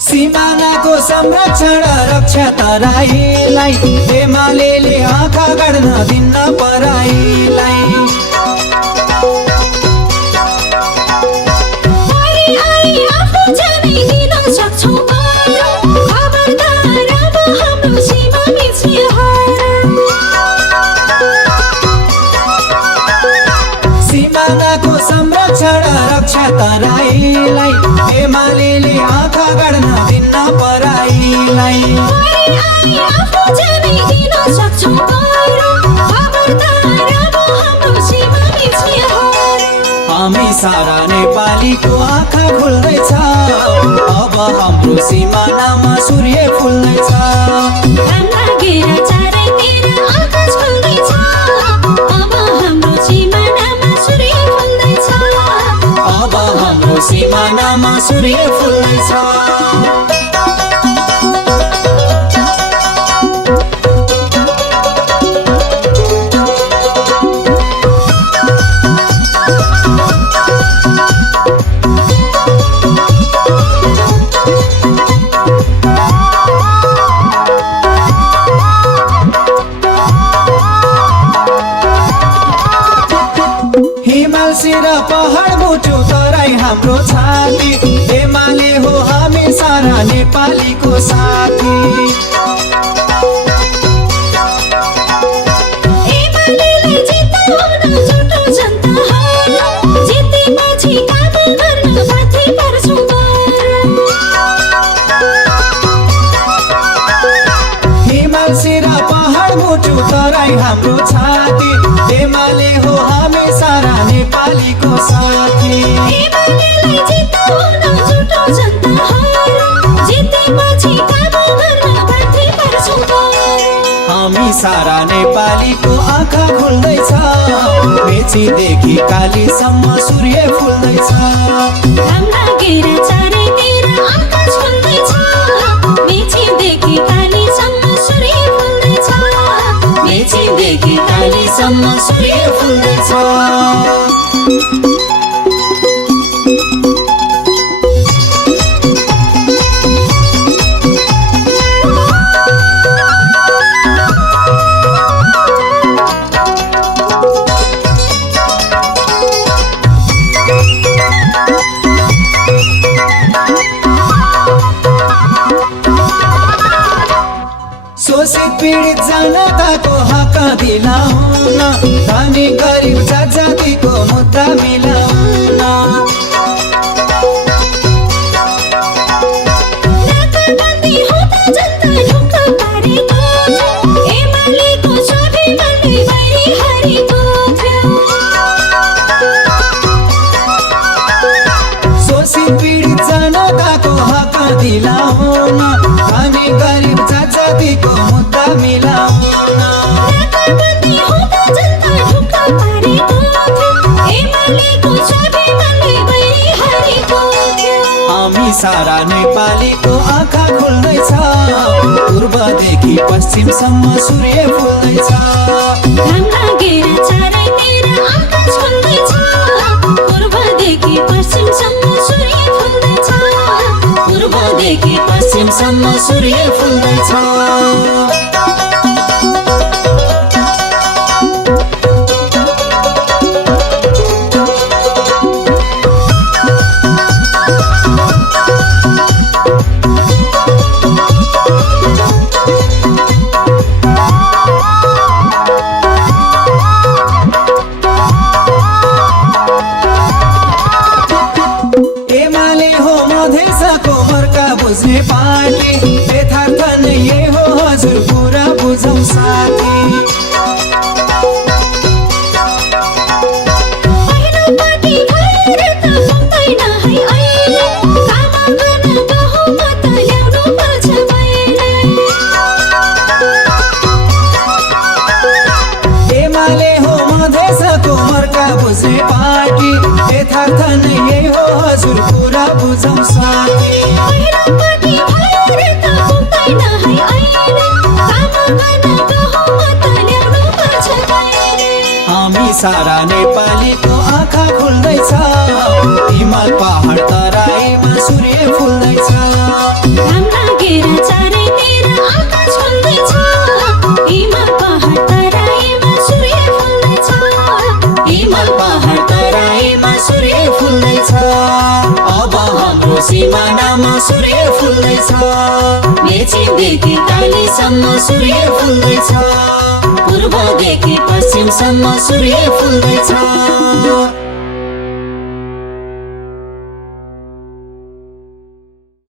सीमानाको संरक्षण रक्षा तराईलाई एमालेले आँखा गाड्न दिन्न पराईलाई। सीमानाको संरक्षण रक्षा तराईलाई एमालेले आँखा गाड्न दिन्न पराईलाई। हामी सारा नेपालीको आँखा खुल्दैछ, अब हाम्रो सिमानामा सूर्य फुल्दैछ। अब हाम्रो सिमानामा सूर्य फुल्दैछ। हिमाल सिर पहाड मुटु तराई हाम्रो छाती, एमाले हो हामी सारा नेपालीको साथी। हिमाल सिर पहाड मुटु तराई हाम्रो छाती, एमाले हो हामी सारा नेपालीको साथी। हामी सारा नेपालीको आँखा खुल्दैछ, मेचीदेखि कालीसम्म सूर्य फुल्दैछ। मेचीदेखि कालीसम्म सूर्य फुल्दैछ। शोषित पीडित जनताको हक दिलाउन, धनी गरिब जातिको मुद्दा मिलाउन। शोषित पीडित जनताको हक दिलाउन, धनी गरिब जातिको मुद्दा मिलाउन। हामी सारा नेपालीको आँखा खुल्दैछ, पूर्वदेखि पश्चिमसम्म सूर्य फुल्दैछ। पूर्वदेखि पश्चिमसम्म सूर्य फुल्दैछ। बुझ्ने पार्टी यथार्थ नै हो हजुर बुझ्ने पार्टी यथार्थ नै यही हो हजुर कुरा बुझौँ साथी पहिरोपट्टि भयो रे त पुग्दैन है अहिले काम गर्न गाउँमा त ल्याउनु पर्छ कहिले हामी सारा नेपालीको आँखा खुल्दैछ हिमाल पहाड तराईमा सूर्य फुल्दैछ घाम लागेर चारैतिर आकाश खुल्दैछ हिमाल पहाड तराईमा सूर्य फुल्दैछ हिमाल पहाड तराईमा सूर्य फुल्दैछ अब हाम्रो सिमानामा सूर्य फुल्दैछ मेचीदेखि कालीसम्म सूर्य फुल्दैछ पूर्वदेखि पश्चिमसम्म सूर्य फुल्दैछ